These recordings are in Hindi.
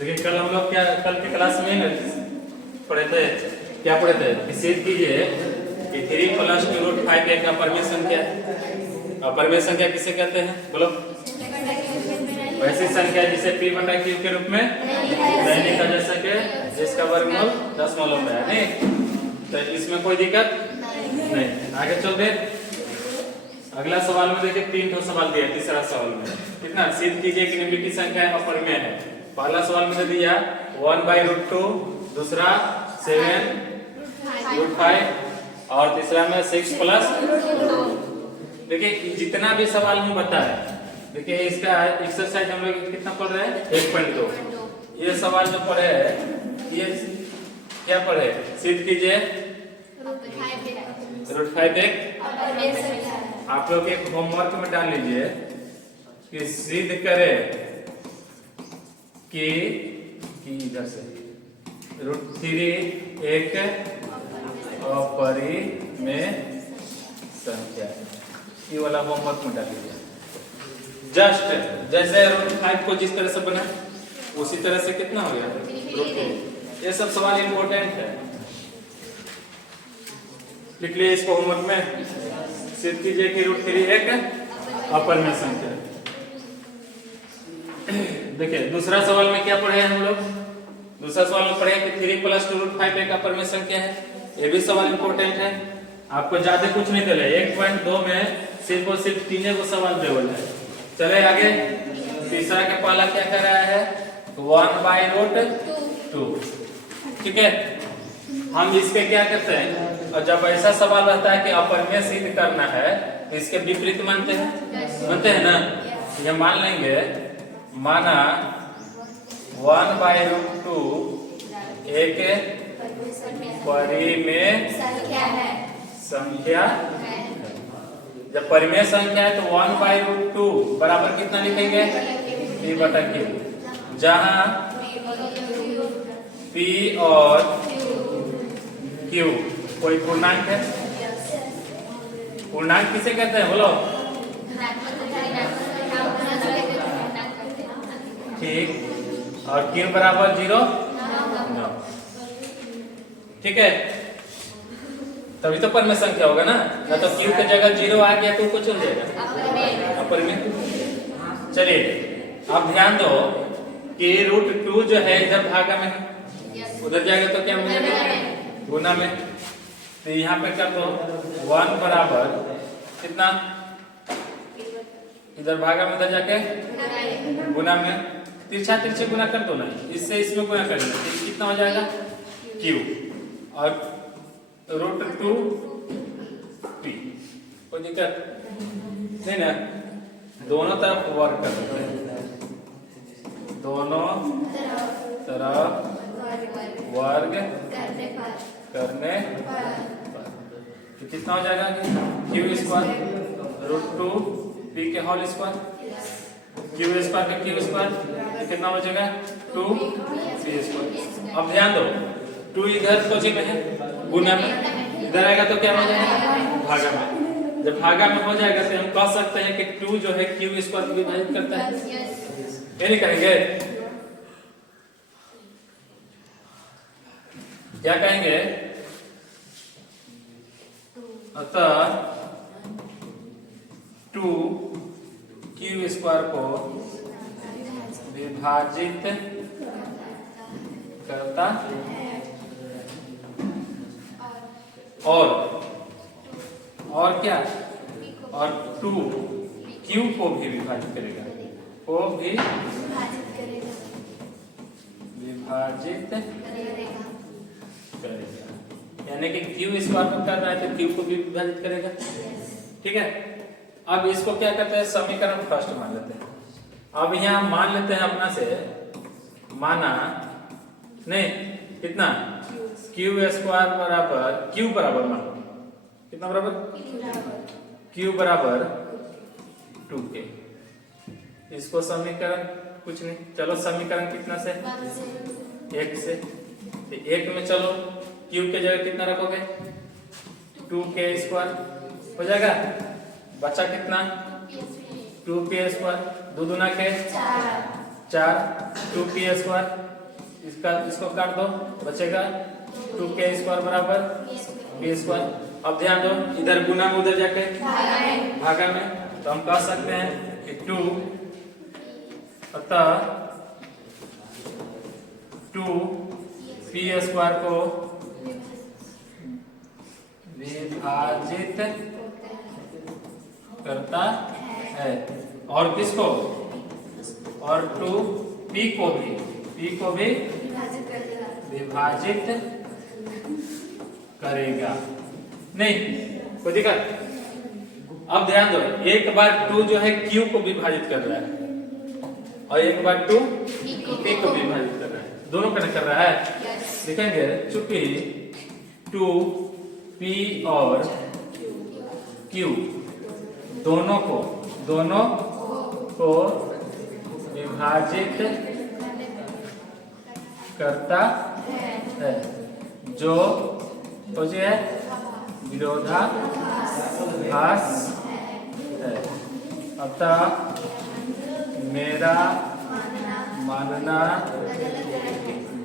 देखिए कल हम लोग कल के क्लास में ना पढ़े थे, क्या पढ़े थे कि सिद्ध कीजिए कि 3 + 2√5 एक अपरिमेय संख्या है। अपरिमेय संख्या किसे कहते हैं बोलो? वैसी संख्या जिसे p/q के रूप में नहीं लिखा जा सके, जिसका वर्गमूल 10 मोल होता है। नहीं तो इसमें कोई दिक्कत नहीं। आगे चल दे। अगला सवाल में देखिए 3 ठो सवाल दिया है। तीसरा सवाल में कितना सिद्ध कीजिए कि निम्नलिखित संख्या अपरिमेय है। पहला सवाल में दिया 1/√2, दूसरा 7√5 और तीसरा में 6 + 2। देखिए जितना भी सवाल हम बताए, देखिए इसका एक्सरसाइज हम लोग कितना पढ़ रहे हैं 1.2। ये सवाल जो पढ़े है ये क्या पढ़े? सिद्ध कीजिए √5 एक। आप लोग एक होमवर्क में डाल लीजिए कि सिद्ध करे कि इधर से √3 एक अपरिमेय संख्या है। ये वाला होमवर्क में डाल लीजिए। जस्ट जैसे √5 को जिस तरह से बना उसी तरह से कितना हो गया √3। ये सब सवाल इंपॉर्टेंट है, लिख लिए इसको होमवर्क में। सिद्ध कीजिए कि √3 एक अपरिमेय संख्या है। देखिए दूसरा सवाल में क्या पढ़े हम लोग? दूसरा सवाल में पढ़े कि 3 + 2√5 एक अपरिमेय संख्या है। ये भी सवाल इंपॉर्टेंट है, आपको ज्यादा कुछ नहीं दिले। 1.2 में सिर्फ और सिर्फ 3 को सवाल देवल है। चले आगे। तीसरा के पहला क्या कर रहा है 1/√2। ठीक है, हम इसके क्या करते हैं और जब ऐसा सवाल रहता है कि अपरिमेय सिद्ध करना है तो इसके विपरीत मानते हैं ना। ये मान लेंगे, माना 1/√2 एक परिमेय संख्या है। जब परिमेय संख्या है तो 1/√2 बराबर कितना लिखेंगे p/q, जहां p और q कोई पूर्णांक है। पूर्णांक किसे कहते हैं बोलो? ठीक, और q बराबर 0। ठीक है, तभी तो परिमेय संख्या होगा ना तो q की जगह 0 आ गया तो कुछ हो जाएगा अपरिमेय। चलिए अब ध्यान दो कि √2 जो है इधर भागा में है, उधर जाएगा तो क्या मिलेगा गुना में। तो यहाँ पे कर दो 1 बराबर कितना, इधर भागा में उधर जाके गुना में, तिरछा तिरछे गुना कर दो ना, इससे इसमें गुना कर दो कितना हो जाएगा q और √2p। कोई दिक्कत नहीं ना। दोनों तरफ वर्क कर देते हैं, दोनों तरफ वर्ग करने पर तो कितना हो जाएगा q² √2p के होल स्क्वायर, q² का q² कितना हो जाएगा 2p²। अब ध्यान दो 2 इधर कोची में है गुना में, इधर आएगा तो क्या हो जाएगा भागा में। जब भागा में हो जाएगा तो हम कह सकते हैं कि 2 जो है q² को विभाजित करता है। ये नहीं कहेंगे? क्या कहेंगे? अतः 2q² को विभाजित करता और क्या, और 2q को भी विभाजित करेगा, विभाजित करेगा। यानी कि q² को कर रहा है तो q को भी विभाजित करेगा। ठीक है, अब इसको क्या करते हैं समीकरण फर्स्ट मान लेते हैं। अब यहाँ मान लेते हैं अपना से, माना नहीं कितना q² बराबर q बराबर मान लो कितना बराबर q बराबर 2k। इसको समीकरण कुछ नहीं, चलो समीकरण कितना से 1 से, तो 1 में चलो q के जगह कितना रखोगे 2k² हो जाएगा। बचा कितना 2p², 2 दूना के 4, 2p²। इसको काट दो, बचेगा 2k² बराबर k²। अब ध्यान दो, इधर गुना में उधर जाके भागा में, तो हम कह सकते हैं कि 2 अतः 2p² को विभाजित करता है, और किसको, और 2p को भी विभाजित करेगा। नहीं कोई दिक्कत। अब ध्यान दो, एक बार 2 जो है q को विभाजित कर रहा है और एक बार 2 p को विभाजित कर रहा है, दोनों कनेक्ट कर रहा है। देखेंगे चूंकि 2p और q दोनों को विभाजित करता है, जो है विरोधाभास है। अतः मेरा मानना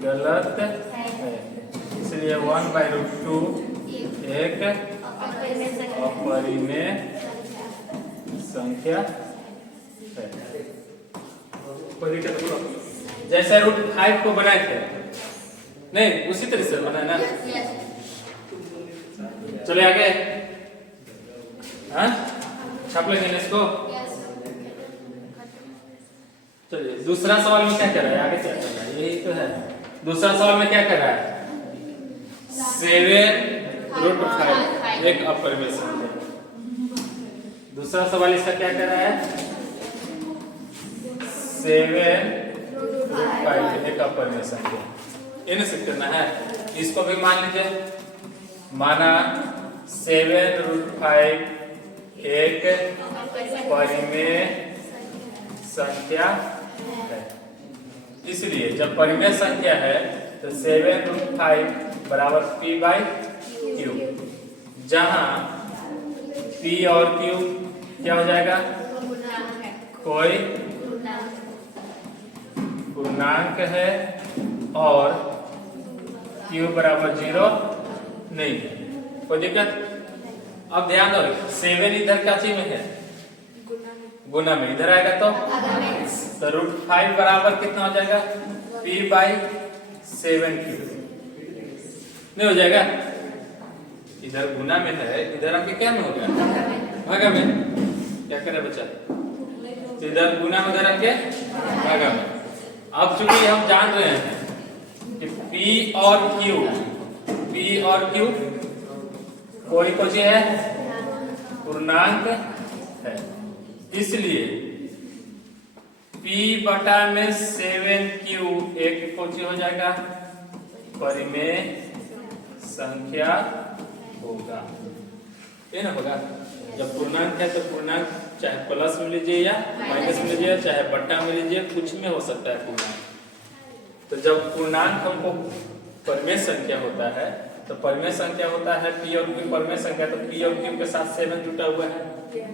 गलत है, इसलिए 1/√2 एक अपरिमेय संख्या है। कोई दिक्कत बोलो, जैसे √5 को बनाए थे, नहीं उसी तरह से बनाए ना। चले आगे, हाँ छाप लेंगे इसको। चलिए दूसरा सवाल में क्या कर रहा है, आगे क्या कर रहा है, यही तो है। दूसरा सवाल में क्या कर रहा है, 7√5 एक अपरिमेय संख्या। दूसरा सवाल इसका क्या कर रहा है, 7√5 एक अपरिमेय संख्या। इन्हें सिद्ध करना है। इसको भी मान लीजिए, माना 7√5 एक परिमेय संख्या है। इसलिए जब परिमेय संख्या है तो 7√5 बराबर p/q, जहां p और q क्या हो जाएगा, कोई पूर्णांक है और q बराबर 0 नहीं है। कोई दिक्कत। अब ध्यान दो, 7 इधर क्या चीज में है, गुना में, इधर आएगा तो √5 बराबर कितना हो जाएगा, p/7q नहीं हो जाएगा। इधर गुना में है, इधर आके क्या में हो गया, भागा में। क्या करे बच्चा, इधर गुना में, इधर आके भागा में। अब चूंकि हम जान रहे हैं कि p और q कोई कोची है, पूर्णांक है, इसलिए p/7q एक कोची हो जाएगा, परिमेय संख्या होगा। ये ना होगा, जब पूर्णांक है तो पूर्णांक चाहे प्लस में लीजिए या माइनस में लीजिए, चाहे बट्टा में लीजिए, कुछ में हो सकता है पूर्णांक। तो जब पूर्णांक हमको परिमेय संख्या होता है, तो परिमेय संख्या होता है p और q परिमेय संख्या, तो p और q के साथ 7 जुटा हुआ है,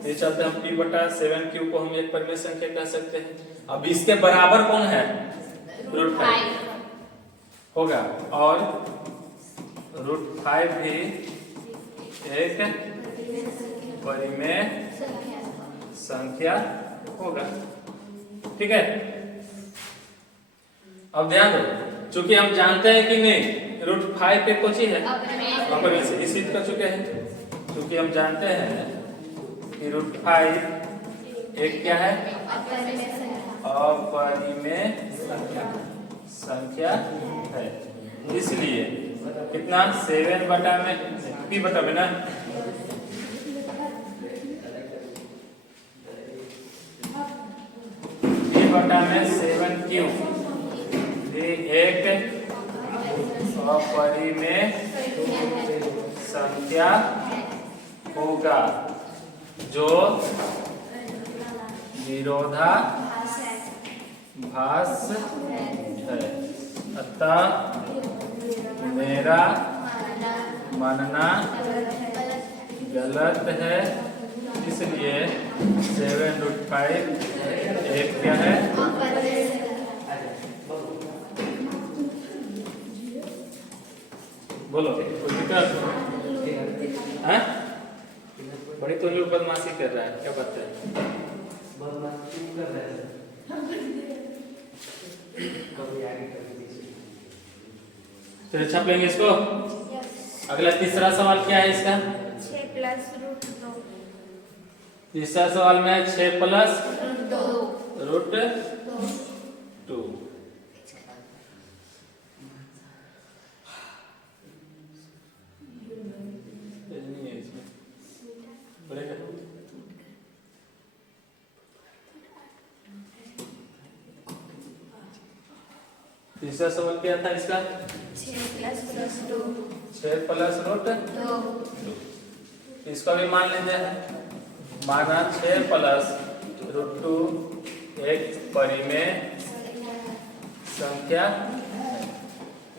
इस चलते हम p/7q को हम एक परिमेय संख्या कह सकते हैं। अब इसके बराबर कौन है, √5 होगा, और √5 भी एक परिमेय संख्या होगा। ठीक है। अब ध्यान दो, चूंकि हम जानते हैं कि नहीं √5 पे कुछ ही है अपरिमेय से, इसी कर चुके हैं। क्योंकि हम जानते हैं कि √5 एक क्या है, अपरिमेय संख्या है। इसलिए कितना, 7 बटा में p बटा में ना, p बटा में 7q एक अपरिमेय संख्या होगा, जो विरोधाभास है। अतः मेरा मानना गलत है, इसलिए 7√5 एक क्या है, बोलो कोई दिक्कत है? बड़ी तो लोग बदमाशी कर रहा है, क्या बात है? बदमाशी कर रहा है कभी आगे कर दीजिए। फिर छाप लेंगे इसको। अगला तीसरा सवाल क्या है इसका? 6 प्लस रूट 2। तीसरा सवाल में 6 प्लस रूट 2। तीसरा सवाल क्या था इसका? 6 प्लस 2। 6 plus root 2। इसका भी मान लीजिए, माना 6 प्लस रूट 2 एक परिमेय संख्या,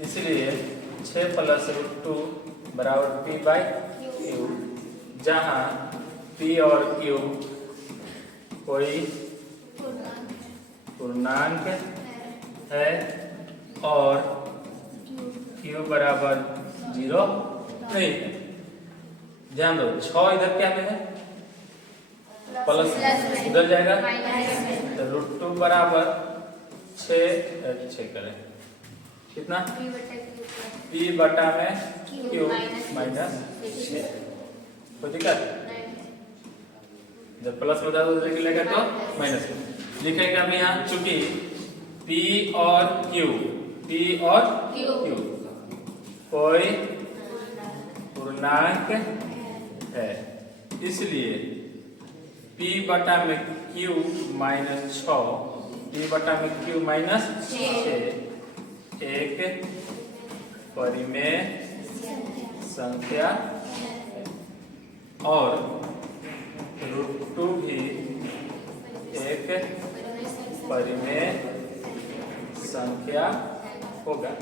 इसलिए 6 प्लस रूट 2 बराबर p बाई क्यू, जहाँ p और q कोई पूर्णांक है और q बराबर 0 नहीं है। ध्यान दो, 6 इधर क्या में है? प्लस उधर जाएगा तो रूट 2 बराबर 6 करें कितना? p बटा में q माइनस 6। कोई दिक्कत? जब प्लस बता दो लिखेगा तो माइनस लिखेंगे हम यहाँ, चूंकि p और q कोई पूर्णांक है, इसलिए p बटा में q माइनस 6, p बटा में q माइनस 6 एक परिमेय संख्या और रूट 2 भी एक परिमेय संख्या होगा।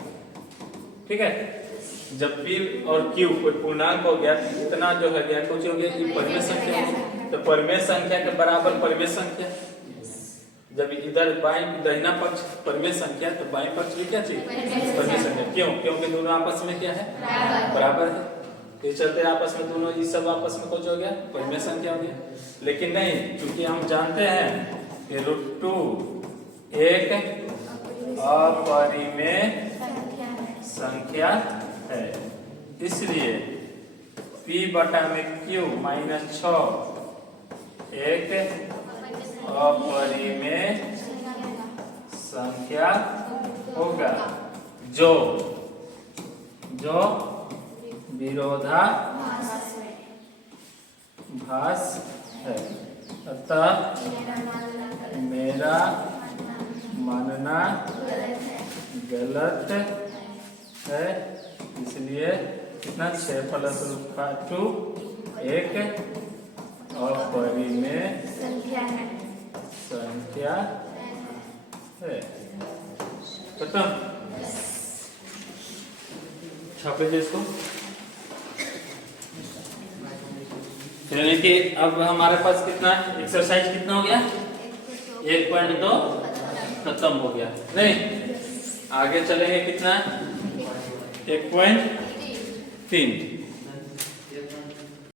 ठीक है, जब p और q कोई पूर्णांक हो गया, इतना जो है गया कुछ हो गया, ये परिमेय संख्या होगी। तो परिमेय संख्या के बराबर परिमेय संख्या, जब इधर बाईं दाहिना पक्ष परिमेय संख्या तो बाईं पक्ष भी क्या चाहिए? परिमेय संख्या। क्यों? क्योंकि दोनों आपस में क्या है? बराबर है। तो चलते आपस में दोनों ये सब आपस में कुछ हो गया, परिमेय संख्या हो गया। लेकिन नहीं, क्योंकि हम जानते हैं कि रूट 2 एक अपरिमेय संख्या है, इसलिए p बटा में q माइनस 6 एक अपरिमेय संख्या होगा, जो विरोधाभास है। अतः मेरा मानना गलत है, इसलिए कितना? 6 प्लस रूट 2 एक अपरिमेय संख्या है। खत्म। छाप लीजिए इसको। यानी कि अब हमारे पास कितना एक्सरसाइज कितना हो गया? 1.2 खत्म हो गया। नहीं, आगे चलेंगे कितना? 1.3।